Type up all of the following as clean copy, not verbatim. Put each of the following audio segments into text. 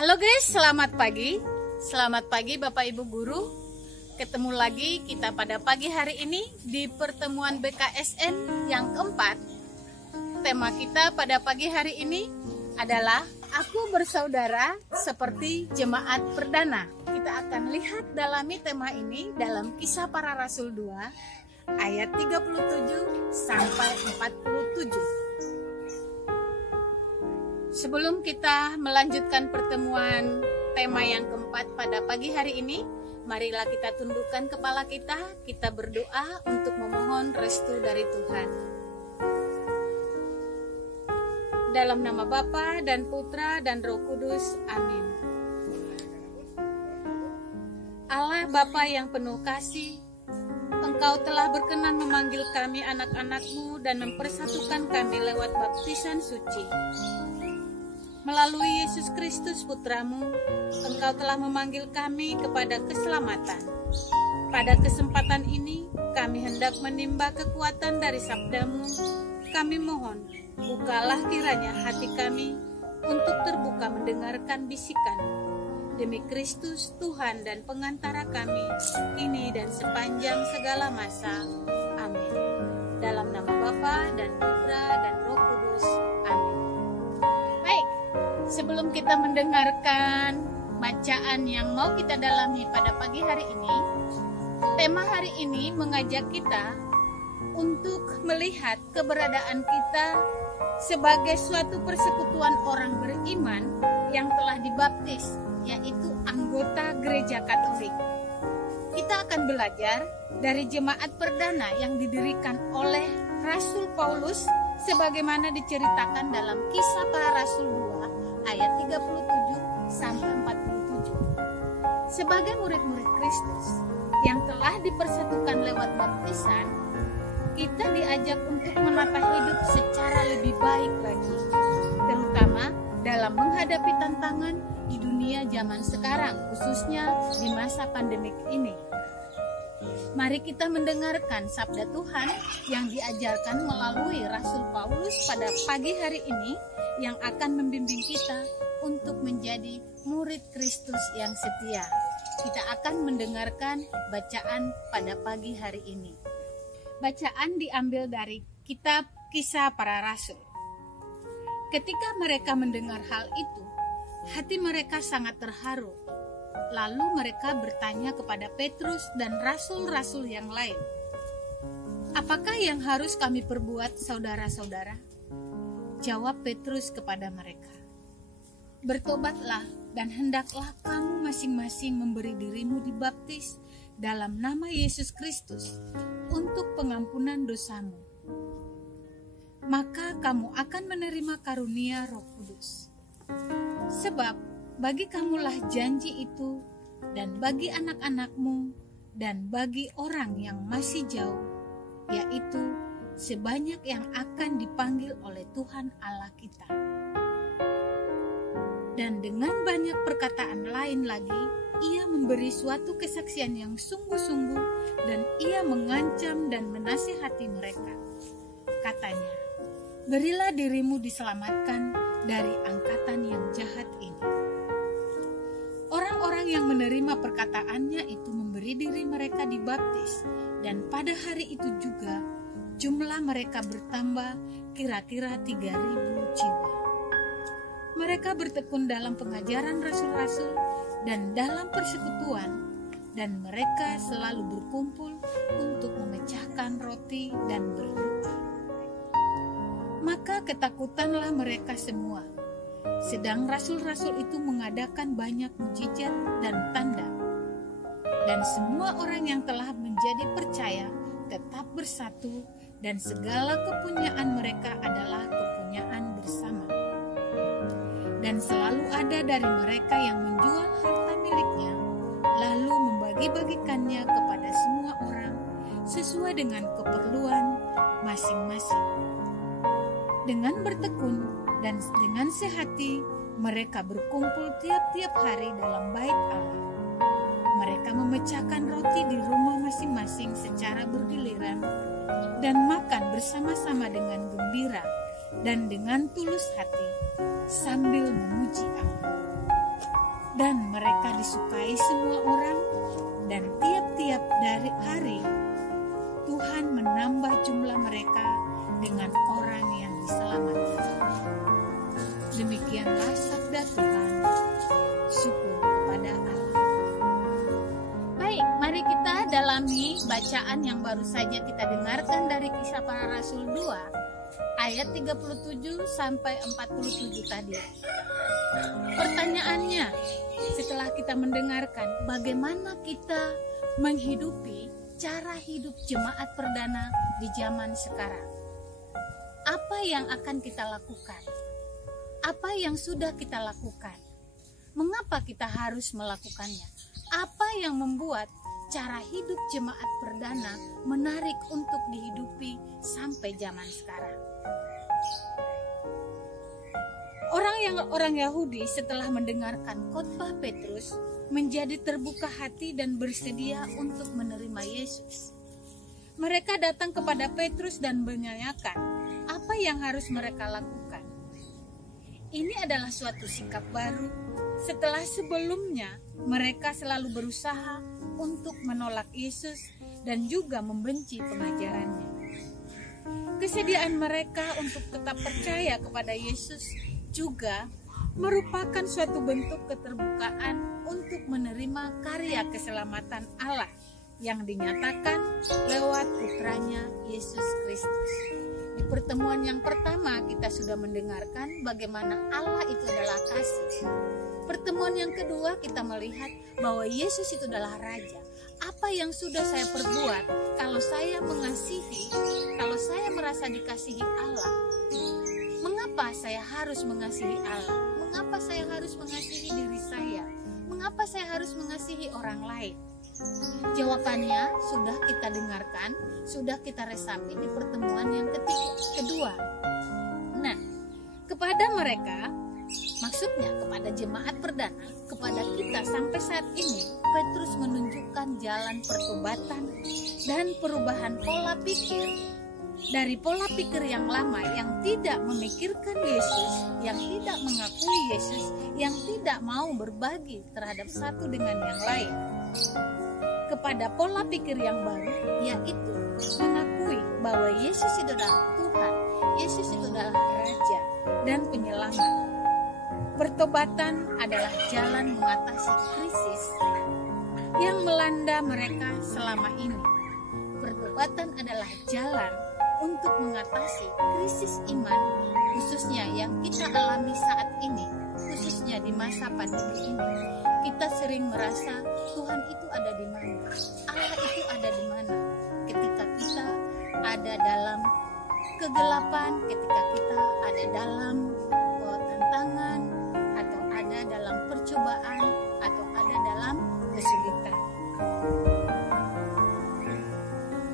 Halo guys, selamat pagi. Selamat pagi Bapak Ibu Guru. Ketemu lagi kita pada pagi hari ini di pertemuan BKSN yang keempat. Tema kita pada pagi hari ini adalah Aku bersaudara seperti jemaat perdana. Kita akan lihat dalami tema ini dalam Kisah Para Rasul 2 ayat 37 sampai 47. Sebelum kita melanjutkan pertemuan tema yang keempat pada pagi hari ini, marilah kita tundukkan kepala kita berdoa untuk memohon restu dari Tuhan. Dalam nama Bapa dan Putra dan Roh Kudus, amin. Allah Bapa yang penuh kasih, Engkau telah berkenan memanggil kami anak-anak-Mu dan mempersatukan kami lewat baptisan suci. Melalui Yesus Kristus Putra-Mu, Engkau telah memanggil kami kepada keselamatan. Pada kesempatan ini, kami hendak menimba kekuatan dari sabda-Mu. Kami mohon, bukalah kiranya hati kami untuk terbuka mendengarkan bisikan. Demi Kristus, Tuhan dan pengantara kami, kini dan sepanjang segala masa. Amin. Dalam nama Bapa dan Putra dan Roh Kudus. Amin. Baik, sebelum kita mendengarkan bacaan yang mau kita dalami pada pagi hari ini, tema hari ini mengajak kita untuk melihat keberadaan kita sebagai suatu persekutuan orang beriman yang telah dibaptis, yaitu anggota gereja Katolik. Kita akan belajar dari jemaat perdana yang didirikan oleh Rasul Paulus sebagaimana diceritakan dalam Kisah Para Rasul 2 ayat 37 sampai 47. Sebagai murid-murid Kristus yang telah dipersatukan lewat baptisan, kita diajak untuk menata hidup secara lebih baik lagi, terutama dalam menghadapi tantangan di dunia zaman sekarang, khususnya di masa pandemik ini. Mari kita mendengarkan sabda Tuhan yang diajarkan melalui Rasul Paulus pada pagi hari ini yang akan membimbing kita untuk menjadi murid Kristus yang setia. Kita akan mendengarkan bacaan pada pagi hari ini. Bacaan diambil dari kitab Kisah Para Rasul. Ketika mereka mendengar hal itu, hati mereka sangat terharu. Lalu mereka bertanya kepada Petrus dan rasul-rasul yang lain, "Apakah yang harus kami perbuat, saudara-saudara?" Jawab Petrus kepada mereka, "Bertobatlah dan hendaklah kamu masing-masing memberi dirimu dibaptis dalam nama Yesus Kristus untuk pengampunan dosamu. Maka kamu akan menerima karunia Roh Kudus. Sebab bagi kamulah janji itu, dan bagi anak-anakmu, dan bagi orang yang masih jauh, yaitu sebanyak yang akan dipanggil oleh Tuhan Allah kita." Dan dengan banyak perkataan lain lagi, ia memberi suatu kesaksian yang sungguh-sungguh dan ia mengancam dan menasihati mereka. Katanya, "Berilah dirimu diselamatkan dari angkatan yang jahat ini." Orang-orang yang menerima perkataannya itu memberi diri mereka dibaptis, dan pada hari itu juga jumlah mereka bertambah kira-kira 3.000 jiwa. Mereka bertekun dalam pengajaran rasul-rasul dan dalam persekutuan, dan mereka selalu berkumpul untuk memecahkan roti dan berdoa. Maka ketakutanlah mereka semua, sedang rasul-rasul itu mengadakan banyak mujizat dan tanda. Dan semua orang yang telah menjadi percaya tetap bersatu, dan segala kepunyaan mereka adalah kepunyaan bersama. Dan selalu ada dari mereka yang menjual harta miliknya, lalu membagi-bagikannya kepada semua orang sesuai dengan keperluan masing-masing. Dengan bertekun dan dengan sehati, mereka berkumpul tiap-tiap hari dalam bait Allah. Mereka memecahkan roti di rumah masing-masing secara bergiliran dan makan bersama-sama dengan gembira dan dengan tulus hati, sambil memuji Allah. dan mereka disukai semua orang, dan tiap-tiap dari hari Tuhan menambah jumlah mereka dengan orang yang diselamatkan. Demikianlah sabda Tuhan. Syukur kepada Allah. Baik, mari kita dalami bacaan yang baru saja kita dengarkan dari Kisah Para Rasul 2 ayat 37 sampai 47 tadi. Pertanyaannya, setelah kita mendengarkan bagaimana kita menghidupi cara hidup jemaat perdana di zaman sekarang, apa yang akan kita lakukan? Apa yang sudah kita lakukan? Mengapa kita harus melakukannya? Apa yang membuat cara hidup jemaat perdana menarik untuk dihidupi sampai zaman sekarang? Orang Yahudi setelah mendengarkan khotbah Petrus menjadi terbuka hati dan bersedia untuk menerima Yesus. Mereka datang kepada Petrus dan menanyakan apa yang harus mereka lakukan. Ini adalah suatu sikap baru setelah sebelumnya mereka selalu berusaha untuk menolak Yesus dan juga membenci pengajarannya. Kesediaan mereka untuk tetap percaya kepada Yesus juga merupakan suatu bentuk keterbukaan untuk menerima karya keselamatan Allah yang dinyatakan lewat putranya Yesus Kristus. Di pertemuan yang pertama kita sudah mendengarkan bagaimana Allah itu adalah kasih. Pertemuan yang kedua kita melihat bahwa Yesus itu adalah Raja. Apa yang sudah saya perbuat kalau saya mengasihi, kalau saya merasa dikasihi Allah? Mengapa saya harus mengasihi Allah? Mengapa saya harus mengasihi diri saya? Mengapa saya harus mengasihi orang lain? Jawabannya sudah kita dengarkan, sudah kita resapi di pertemuan yang kedua. Nah, kepada mereka, maksudnya kepada jemaat perdana, kepada kita sampai saat ini, Petrus menunjukkan jalan pertobatan dan perubahan pola pikir dari pola pikir yang lama yang tidak memikirkan Yesus, yang tidak mengakui Yesus, yang tidak mau berbagi terhadap satu dengan yang lain, kepada pola pikir yang baru, yaitu mengakui bahwa Yesus itu adalah Tuhan, Yesus itu adalah Raja dan Penyelamat. Pertobatan adalah jalan mengatasi krisis yang melanda mereka selama ini. Pertobatan adalah jalan untuk mengatasi krisis iman, khususnya yang kita alami saat ini, khususnya di masa pandemi ini. Kita sering merasa Tuhan itu ada di mana, Allah itu ada di mana. Ketika kita ada dalam kegelapan, ketika kita ada dalam tantangan, atau ada dalam percobaan, atau ada dalam kesulitan.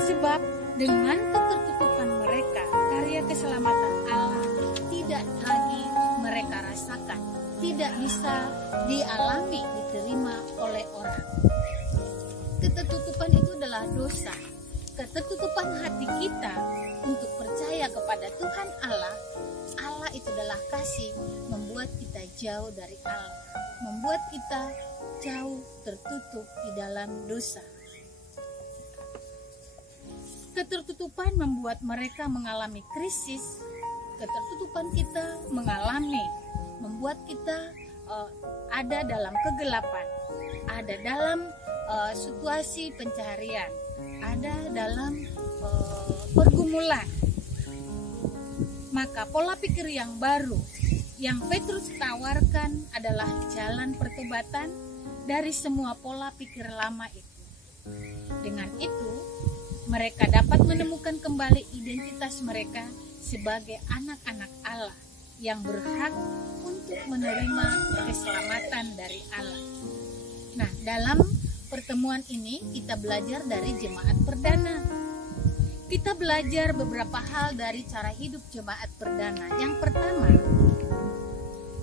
Sebab dengan ketertutupan mereka, karya keselamatan Allah tidak lagi mereka rasakan, tidak bisa dialami, diterima oleh orang. Ketertutupan itu adalah dosa. Ketertutupan hati kita untuk percaya kepada Tuhan Allah, Allah itu adalah kasih, membuat kita jauh dari Allah, membuat kita jauh tertutup di dalam dosa. Ketertutupan membuat mereka mengalami krisis. Ketertutupan kita membuat kita ada dalam kegelapan, ada dalam situasi pencarian, ada dalam pergumulan. Maka pola pikir yang baru yang Petrus tawarkan adalah jalan pertobatan dari semua pola pikir lama itu. Dengan itu, mereka dapat menemukan kembali identitas mereka sebagai anak-anak Allah yang berhak untuk menerima keselamatan dari Allah. Nah, dalam pertemuan ini kita belajar dari jemaat perdana. Kita belajar beberapa hal dari cara hidup jemaat perdana. Yang pertama,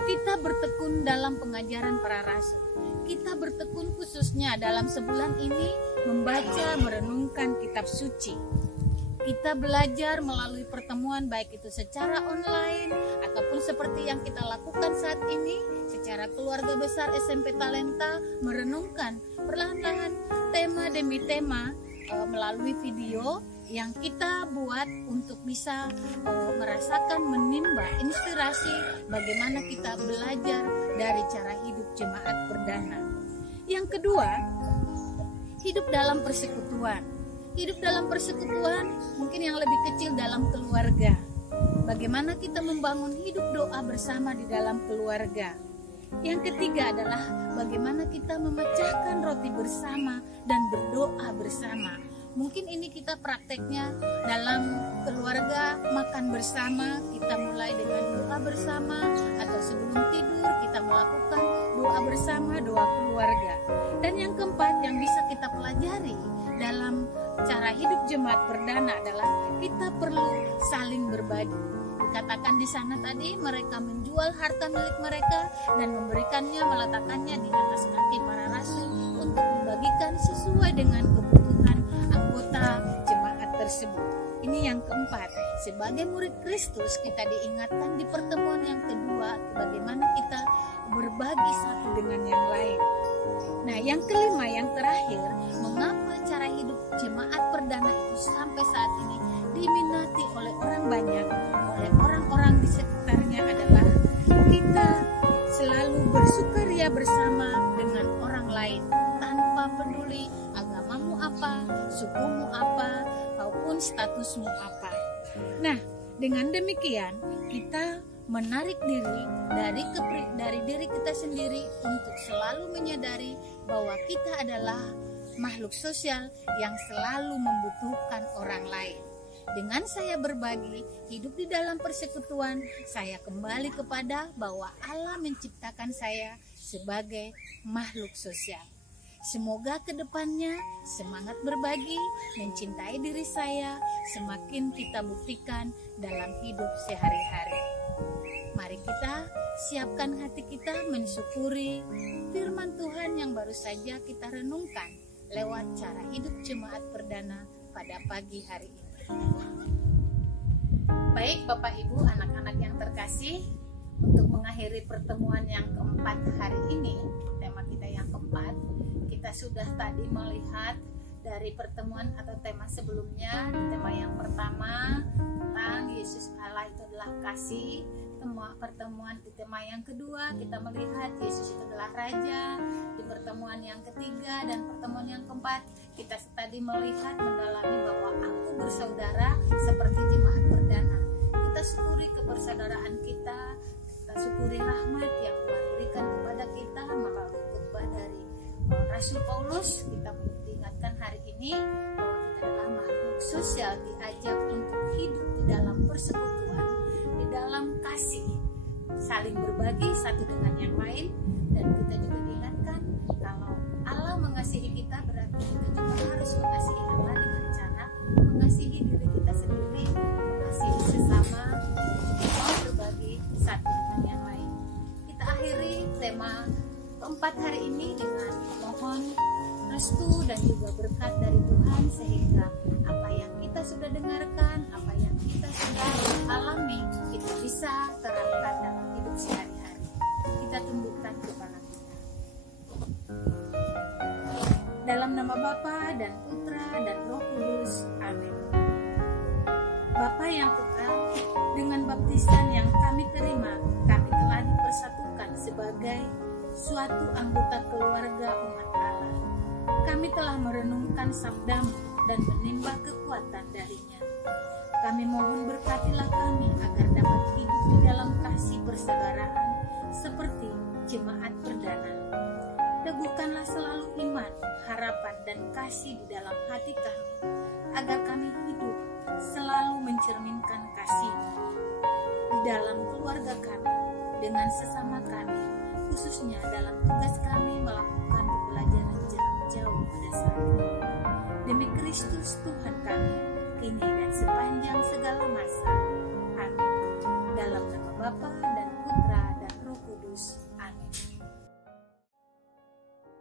kita bertekun dalam pengajaran para rasul. Kita bertekun khususnya dalam sebulan ini membaca, merenungkan kitab suci. Kita belajar melalui pertemuan baik itu secara online ataupun seperti yang kita lakukan saat ini secara keluarga besar SMP Talenta merenungkan perlahan-lahan tema demi tema melalui video yang kita buat untuk bisa merasakan menimba inspirasi bagaimana kita belajar dari cara hidup jemaat perdana. Yang kedua, hidup dalam persekutuan. Hidup dalam persekutuan mungkin yang lebih kecil dalam keluarga. Bagaimana kita membangun hidup doa bersama di dalam keluarga. Yang ketiga adalah bagaimana kita memecahkan roti bersama dan berdoa bersama. Mungkin ini kita prakteknya dalam keluarga, makan bersama, kita mulai dengan doa bersama, atau sebelum tidur kita melakukan doa bersama, doa keluarga. Dan yang keempat yang bisa kita pelajari dalam cara hidup jemaat perdana adalah kita perlu saling berbagi. Dikatakan di sana tadi mereka menjual harta milik mereka dan memberikannya, meletakkannya di atas kaki para rasul untuk dibagikan sesuai dengan kebutuhan anggota jemaat tersebut. Ini yang keempat, sebagai murid Kristus kita diingatkan di pertemuan yang kedua bagaimana kita berbagi satu dengan yang lain. Nah, yang kelima, yang terakhir, mengapa cara hidup jemaat perdana itu sampai saat ini diminati oleh orang banyak, oleh orang-orang di sekitarnya adalah kita selalu bersukaria bersama dengan orang lain tanpa peduli agamamu apa, sukumu apa, maupun statusmu apa. Nah, dengan demikian kita menarik diri dari diri kita sendiri untuk selalu menyadari bahwa kita adalah makhluk sosial yang selalu membutuhkan orang lain. Dengan saya berbagi, hidup di dalam persekutuan, saya kembali kepada bahwa Allah menciptakan saya sebagai makhluk sosial. Semoga kedepannya semangat berbagi, mencintai diri saya semakin kita buktikan dalam hidup sehari-hari. Mari kita siapkan hati kita mensyukuri firman Tuhan yang baru saja kita renungkan lewat cara hidup jemaat perdana pada pagi hari ini. Baik Bapak Ibu, anak-anak yang terkasih, untuk mengakhiri pertemuan yang keempat hari ini, tema kita yang keempat, kita sudah tadi melihat dari pertemuan atau tema sebelumnya. Tema yang pertama tentang Yesus Allah itu adalah kasih. Pertemuan di tema yang kedua kita melihat Yesus itu adalah Raja. Di pertemuan yang ketiga dan pertemuan yang keempat kita tadi melihat mendalami bahwa aku bersaudara seperti jemaat perdana. Kita syukuri kebersaudaraan kita syukuri rahmat yang Tuhan berikan kepada kita melalui khotbah dari Rasul Paulus. Kita diingatkan hari ini bahwa kita adalah makhluk sosial, diajak untuk hidup di dalam persekutuan, di dalam kasih, saling berbagi satu dengan yang lain. Dan kita juga diingatkan kalau Allah mengasihi kita, berarti kita juga harus mengasihi Allah dengan cara mengasihi diri kita sendiri, mengasihi sesama, mau berbagi satu dengan yang lain. Kita akhiri tema keempat hari ini dengan mohon restu dan juga berkat dari Tuhan, sehingga apa yang kita sudah dengarkan, apa yang kita sudah alami, kita bisa terapkan dalam hidup sehari-hari. Kita tundukkan kepala kita. Dalam nama Bapa dan Putra dan Roh Kudus, amin. Bapa yang kekal, dengan baptisan yang kami terima, kami telah dipersatukan sebagai suatu anggota keluarga umat Allah. Kami telah merenungkan sabdamu dan menimba kekuatan darinya. Kami mohon berkatilah kami agar dapat hidup di dalam kasih persaudaraan seperti jemaat perdana. Teguhkanlah selalu iman, harapan, dan kasih di dalam hati kami, agar kami hidup selalu mencerminkan kasih di dalam keluarga kami, dengan sesama kami, khususnya dalam tugas kami melakukan pembelajaran jarak jauh pada saat ini. Demi Kristus Tuhan kami, kini dan sepanjang segala masa.